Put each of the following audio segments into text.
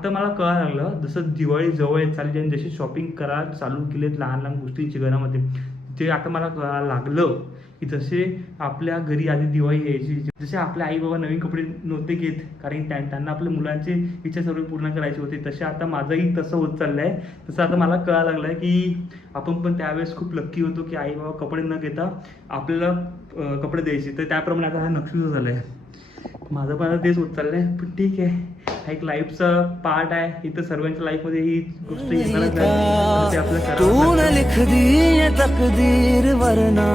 आता मला कळायला लागलं जसं दिवाळी जवळ येत चालली आणि जशी शॉपिंग करा चालू केलेत लहान लहान गोष्टींची घरामध्ये ते आता मला कळायला लागलं की जसे आपल्या घरी आधी दिवाळी यायची जसे आपले आई बाबा नवीन कपडे नव्हते घेत कारण त्या त्यांना आपल्या मुलांचे इच्छा सर्व पूर्ण करायचे होते तसे आता माझंही तसं होत चाललं आहे तसं आता मला कळायला लागलं आहे की आपण पण त्यावेळेस खूप लक्की होतो की आई बाबा कपडे न घेता आपल्याला कपडे द्यायचे. तर त्याप्रमाणे आता हा नक्षीचं झालं आहे माझं पण आता तेच होत चाललंय पण ठीक आहे. हा एक लाईफचा पार्ट आहे. इथं सर्वांच्या लाईफमध्ये ही गोष्ट येणारच आहे. तर ते आपल्याला करावंच तूने लागतं. लिख दी ये तकदीर वरना.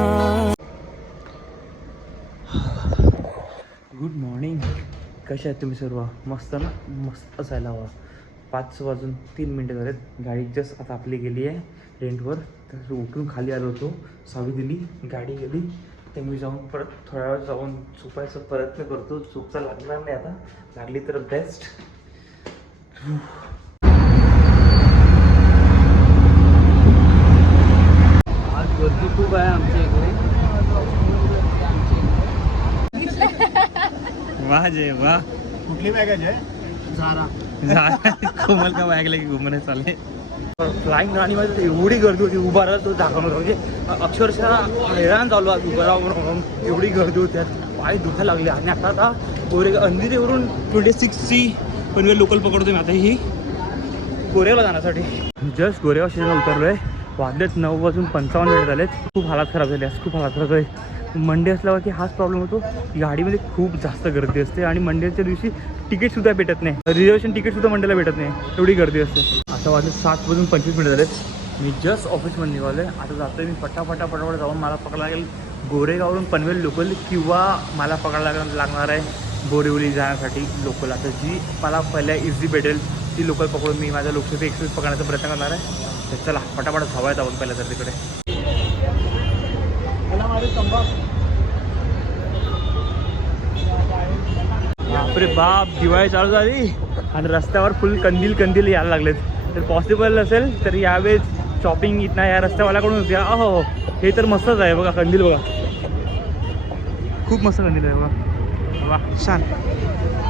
गुड मॉर्निंग कसे आहेत तुम्ही सर्व? मस्त ना? मस्त असायला हवा. पाच वाजून तीन मिनटं झालेत. गाडी जस्ट आता आपली गेली आहे. रेंटवर तर उठून खाली आलो होतो. सावी दिली. गाडी गेली. तर मी जाऊन परत थोड्या वेळ जाऊन झोपायचा प्रयत्न करतो. झोपचा लागणार नाही आता. लागली तर बेस्ट आज गर्दी खूप आहे आमच्या इकडे. वाह जय वाह कुठली बॅगेज आहे? झारा. कोमल का ऐकलं की घुमणे चालले. फ्लाईंग राणीमध्ये एवढी गर्दी होती उभा राहतो दाखवणार म्हणजे अक्षरशः हैराण झालो आज उभा राहा म्हणून एवढी गर्दी होती पाय दुखायला लागले. आणि आता आता Koregaon अंधेरीवरून twenty six C Panvel local पकडतो मी. आता ही गोरेगावला जाण्यासाठी. जस्ट गोरेगाव स्टेशनला उतरलो आहे वाजलेत नऊ वाजून पंचावन्न मिनिट झालेत. खूप हालात खराब झाले. आज खूप हालात खराब झाले. मंडे असल्यावर की हाच प्रॉब्लेम होतो गाडीमध्ये खूप जास्त गर्दी असते आणि मंडेच्या दिवशी तिकीटसुद्धा भेटत नाही. रिझर्वेशन तिकीटसुद्धा मंडेला भेटत नाही. एवढी गर्दी असते. आता वाजले सात वाजून पंचवीस मिनिट झालेत. मी जस्ट ऑफिसमध्ये निघालो आहे आता जातो मी फटाफटा पटापट जाऊन मला पकडायला लागेल. गोरेगाववरून पनवेल लोकल किंवा मला पकडायला लागणार आहे बोरिवली जाण्यासाठी लोकल आता जी मला पहिल्या इझी भेटेल ती लोकल पकडून मी माझ्या लोकशाही एक्सप्रेस पकडण्याचा प्रयत्न करणार आहे. तर चला फटाफट धावायचं आपण पहिल्या तर तिकडे. बापरे बाप दिवाळी चालू झाली. आणि रस्त्यावर फुल कंदील कंदील यायला लागलेत. तर पॉसिबल असेल तर यावेळेस शॉपिंग इतना या रस्त्यावाल्याकडून होती. अहो हे तर मस्तच आहे बघा कंदील बघा. खूप मस्त कंदील आहे बघा. वा छान.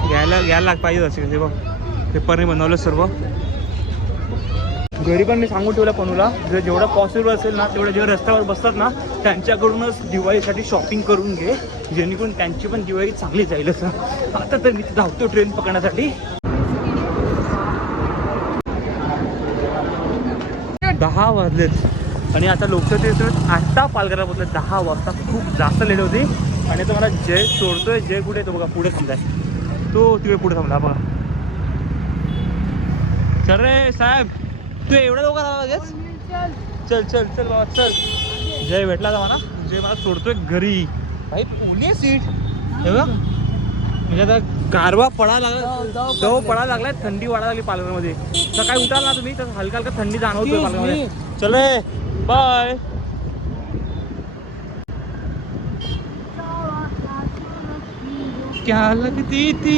घ्यायला घ्यायला लाग पाहिजे असे कसे बघ. पेपरने बनवलं सर्व. घरी पण मी सांगून ठेवलं पनूला जर जेवढं पॉसिबल असेल ना तेवढं जेव्हा रस्त्यावर बसतात ना त्यांच्याकडूनच दिवाळीसाठी शॉपिंग करून घे. जेणेकरून त्यांची पण दिवाळी चांगली जाईल. असं आता तर मी धावतो ट्रेन पकडण्यासाठी. दहा वाजलेत. आणि आता लोकसभेत आत्ता पालघरला पोहोचले दहा वाजता खूप जास्त लेट होती. आणि आता मला जय सोडतोय जय कुठे तो बघा पुढे थांबलाय. तो तिकडे पुढे थांबला बघा. चल रे साहेब. तू एवढं लवकर आला लगेच? चल चल चल बाबा चल. जय भेटला का मला जय मला सोडतोय घरी. भाई ओली आहे सीट? हे बघ. म्हणजे आता गारवा पडायला लागला दव पडायला लागलाय थंडी वाढायला लागली पालघरमध्ये सकाळी उठाल ना तुम्ही? तर हलका हलका थंडी जाणवतोय पालघरमध्ये चले बाय. क्या लगती थी?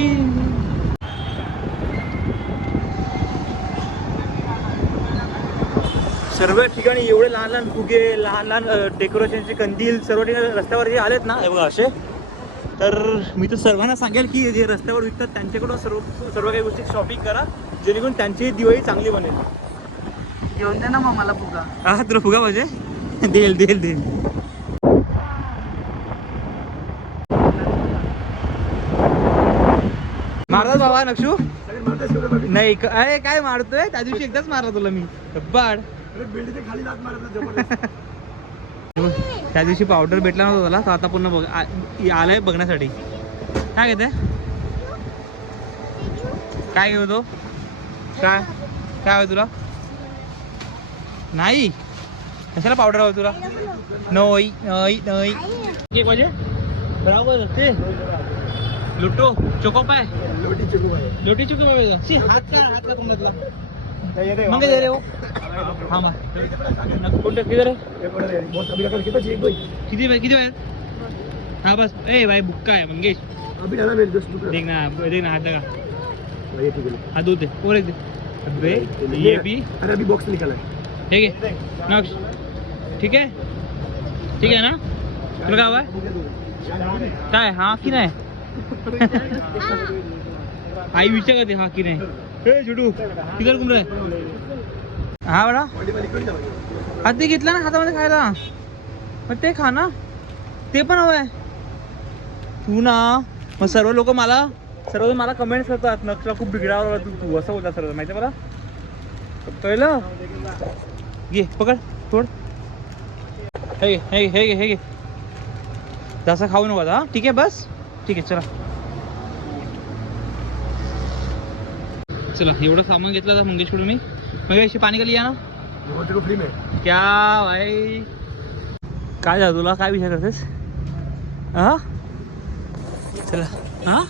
सर्व ठिकाणी एवढे लहान लहान फुगे लहान लहान डेकोरेशनचे कंदील सर्व ठिकाणी रस्त्यावर जे आलेत ना हे बघा असे. तर मी तर सर्वांना सांगेल की जे रस्त्यावर विकतात त्यांच्याकडून सर्व सर्व काही गोष्टी शॉपिंग करा. जेणेकरून त्यांची दिवाळी चांगली बनेल. घेऊन दे ना मग मला फुगा. हा तुला फुगा पाहिजे? देईल देईल देईल. मारतात बाबा नक्षू? नाही काय मारतोय? त्या दिवशी एकदाच मारला तुला मी. बाड खाली लात मारत जबरदस्त. त्या दिवशी पावडर भेटला नव्हता त्याला तर आता पुन्हा बघ आलाय बघण्यासाठी. काय घेते? काय घेऊ काय? काय हवं तुला? नाही. कशाला पावडर हवं तुला? नाही नाही नाही केक पाहिजे बराबर ते. लुटो चोको पाय. लोटी चिकू लोटी चुकी पाहिजे हात का हात का रे मग काय दे रे हो हा मग कोणतं किती रे ये पड़ रे बहुत अभी लगा कितना चाहिए भाई किती पाय किती पाय हा बस ए भाई बुक्का आहे मंगेश अभी डाला मेरे दोस्त देख ना देख ना हाथ लगा ये ठीक है हाथ दूध दे और एक दे अबे ये भी अरे अभी बॉक्स निकाला है ठीक है नक्श ठीक है ठीक है ना तुला काय हवंय काय हा की नाही आई विचारते हा की नाही ए छोटू घुम रहे हा। बडा। आधी ते ना हातामध्ये खायला मग ते खा ना ते पण हवंय तू ना मग सर्व लोक मला सर्व मला कमेंट्स करतात नक्षला खूप बिघडावर तू तू असं बोलता सर्व माहिती मला कळलं घे पकड थोड हे घे हे घे हे घे हे. घे जास्त खाऊ नको आता ठीक आहे बस. ठीक आहे चला. चला एवढं सामान घेतलं आता मंगेशकडून मी. मंगेश पाणी खाली या ना वो तेरे को फ्री में. क्या भाई? काय झालं तुला? काय विचार करतेस? हा? चला. हा?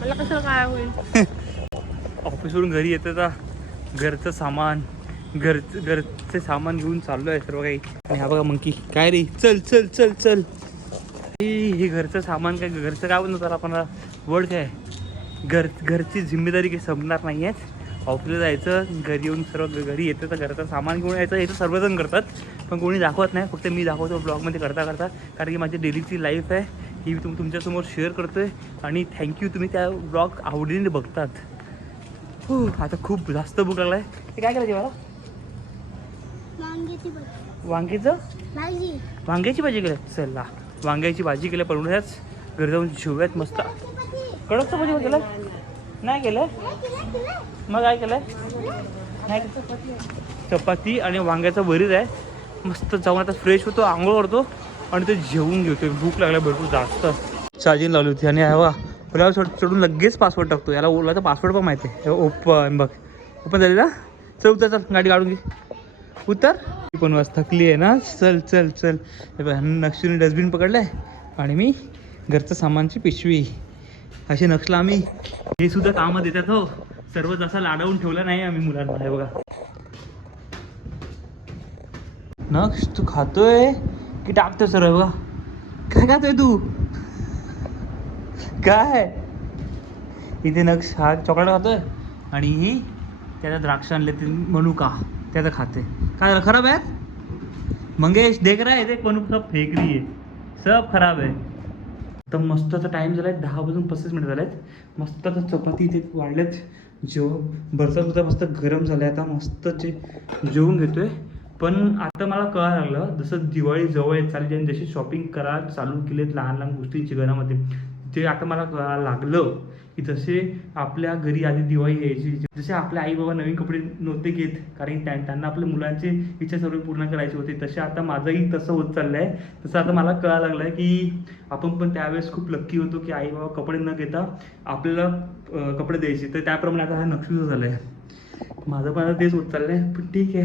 मला कसं काय होईल? ऑफिसवरून घरी येतं का घरचं सामान घर घरचे सामान घेऊन चाललो आहे सर्व काही. आणि हा बघा मंकी. काय रे? चल चल चल चल. हे हे घरचं सामान काय? घरचं काय म्हणतो आपण वर्ड काय? घर घरची जिम्मेदारी काही संपणार नाही आहे ऑफिसला जायचं घरी येऊन सर्व घरी येतं तर घरचं सामान घेऊन यायचं हे तर सर्वजण करतात. पण कोणी दाखवत नाही फक्त मी दाखवतो ब्लॉगमध्ये करता करता कारण की माझी डेलीची लाईफ आहे. ही मी तुम तुमच्यासमोर शेअर करतो आहे आणि थँक्यू तुम्ही त्या ब्लॉग आवडीने बघतात. हो आता खूप जास्त भूक लागलाय. ते काय करायचे मला वांग्याची भाजी. वांग्याचं? भाजी. वांग्याची भाजी केली. चला वांग्याची भाजी केल्या परवड्याच घरी जाऊन जेवूयात मस्त. कडक भजी केलं? नाही केलं? मग काय केलं? नाही केलं. चपाती आणि वांग्याचा भरीत आहे. मस्त जाऊन आता फ्रेश होतो आंघोळ करतो आणि ते जेवून घेतो भूक लागल्या भरपूर जास्त. चार्जिंग लावली होती आणि हवा. ओल्यावर चढून लगेच पासवर्ड टाकतो. याला ओलाचा पासवर्ड पण माहिती आहे. ओपन बघ. ओपन झाली ना? चल उतर चल. गाडी काढून घे. उतर. ती पण वाज थकली आहे ना? चल चल चल. नक्षीने डस्टबिन पकडलाय. आणि मी घरचं सामानची पिशवी. असे नक्षला आम्ही. हे सुद्धा कामं देतात हो. सर्व जसा लाडवून ठेवला नाही आम्ही मुलांना. हे बघा. नक्ष तू खातोय? की टाकतोय सर बघा. काय खातोय तू? काय? इथे नक्ष हा चॉकलेट खातोय. आणि ही त्याला द्राक्ष आणले ते मनुका. त्याचं खाते. काय झालं? खराब आहे मंगेश देख रहा है? देख मनुका सब फेक रही है. सब खराब आहे तर मस्तचा टाईम झाला आहे दहा वाजून पस्तीस मिनिट झाले आहेत मस्त आता चपाती इथे वाढल्यात. जेव भरसा सुद्धा मस्त गरम झालं आहे आता मस्त जे जेवून घेतो आहे पण आता मला कळायला लागलं जसं दिवाळी जवळ येत चालली आणि जशी शॉपिंग करा चालू आहेत लहान लहान गोष्टींची घरामध्ये. ते आता मला कळायला लागलं की जसे आपल्या घरी आधी दिवाळी यायची जसे आपले आई बाबा नवीन कपडे नव्हते घेत कारण त्या त्यांना आपल्या मुलांचे इच्छा सर्व पूर्ण करायचे होते. तसे आता माझंही तसं होत चाललं आहे तसं आता मला कळायला लागलं आहे की आपण पण त्यावेळेस खूप लक्की होतो की आई बाबा कपडे न घेता आपल्याला कपडे द्यायचे. तर त्याप्रमाणे आता हा नक्षीचं झालं आहे माझं पण आता तेच होत चाललं आहे पण ठीक आहे.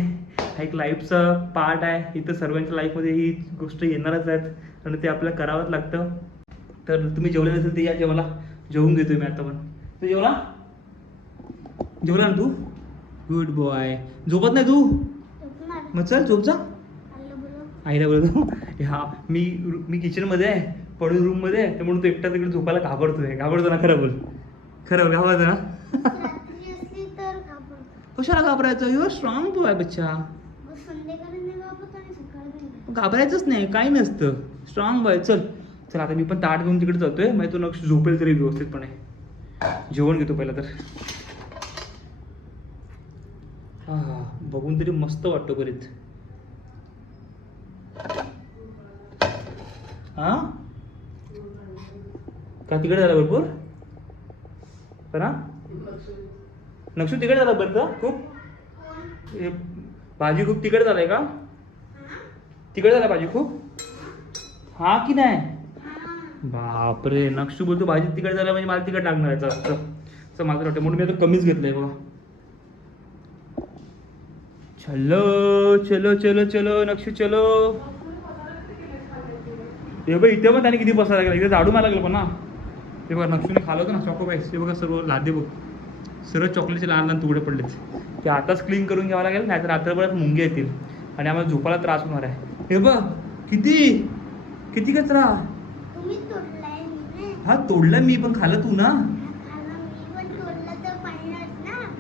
हा एक लाईफचा पार्ट आहे. इथं सर्वांच्या लाईफमध्ये ही गोष्ट येणारच आहेत. आणि ते आपल्याला करावंच लागतं. तर तुम्ही जेवले नसेल ते या जेवायला. जेवून घेतोय मी आता पण तू जेवला? जेवला ना तू? गुड बॉय झोपत नाही तू? मग चल झोप जा. आईला बोलतो हा मी मी किचनमध्ये आहे पडून रूममध्ये आहे तर म्हणून तो एकटा तिकडे झोपायला घाबरतोय. घाबरतो ना खरं बोल. खरं बोल घाबरतो ना? कशाला घाबरायचं? युअर स्ट्रॉंग बच्चा. सकाळी नाही घाबरत. घाबरायचंच नाही काही नसतं. स्ट्रॉंग बॉय चल. चल आता मी पण ताट घेऊन तिकडे जातोय. मग तो नक्ष झोपेल तरी व्यवस्थितपणे. जेवण घेतो पहिला तर. हा हा. बघून तरी मस्त वाटतो बरीच हा का तिकडे झाला भरपूर? करा नक्षू तिकडे झाला बरं खूप? भाजी खूप तिकडे झालाय का? तिकडे झाला भाजी खूप? हा की नाही? बापरे नक्षू बोलतो भाजी तिकडे झाला म्हणजे मला तिकडे टाकणार आहे जास्त असं माझं वाटतं म्हणून मी आता कमीच घेतलंय बघा. चलो चलो चलो चलो नक्षू चलो. हे बघ इथे पण त्याने किती बसायला लागला इथे झाडू मारा लागलं पण ना. ते बघा नक्षूने खालं होतं ना चॉकोबाईस ते बघा सर्व लादे बघ. सर्व चॉकलेटचे लहान लहान तुकडे पडलेच ते आताच क्लीन करून घ्यावं लागेल नाहीतर रात्रभरात मुंगे येतील. आणि आम्हाला झोपायला त्रास होणार आहे. हे बघ किती? किती कचरा तुम्ही तोडलाय मी नाही. हा तोडला मी पण खाल्लं तू ना?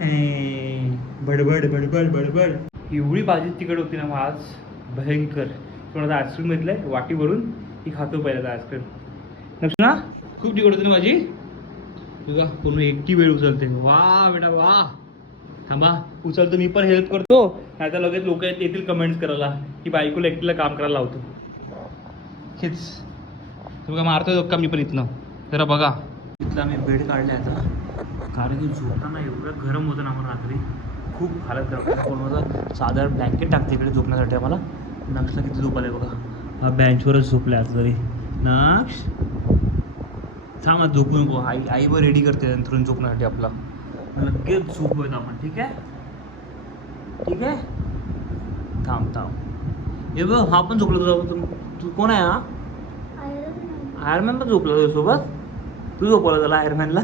ए, बडबड बडबड बडबड. एवढी भाजी तिकड होती ना मग आज? भयंकर. कोणाचा आईस्क्रीम घेतलंय वाटी भरून ती खातो पहिल्यांदा आईस्क्रीम नक्की ना? खूप तिकड होती ना माझी तुझा कोण एकटी वेळ उचलते. वा बेटा वा. थांबा. उचलतो मी पण हेल्प करतो. नाही तर लगेच लोक येतील कमेंट्स करायला. की बायकोला एकटीला काम करायला लावतो. हेच तुम्ही का मारतोय का मी पण इथनं? जरा बघा. इथला मी बेड काढले आता. कारण की झोपताना एवढं गरम होतं ना मला रात्री. खूप हालत खराब कोण होतं? साधारण ब्लँकेट टाकते इकडे झोपण्यासाठी आम्हाला. नक्षला किती झोपाले बघा. हा बेंचवरच झोपले आता तरी. नक्ष. थांब झोपू नको. आई आईवर रेडी करते नंतरून झोपण्यासाठी आपला. लगेच झोपूयात आपण ठीक आहे? ठीक आहे? थांब थांब. हे बघ हा पण झोपला तुझा तू तू कोण आहे हा? आयरमॅन पण झोपला तुझ्यासोबत? तू झोपवला त्याला आयरमॅनला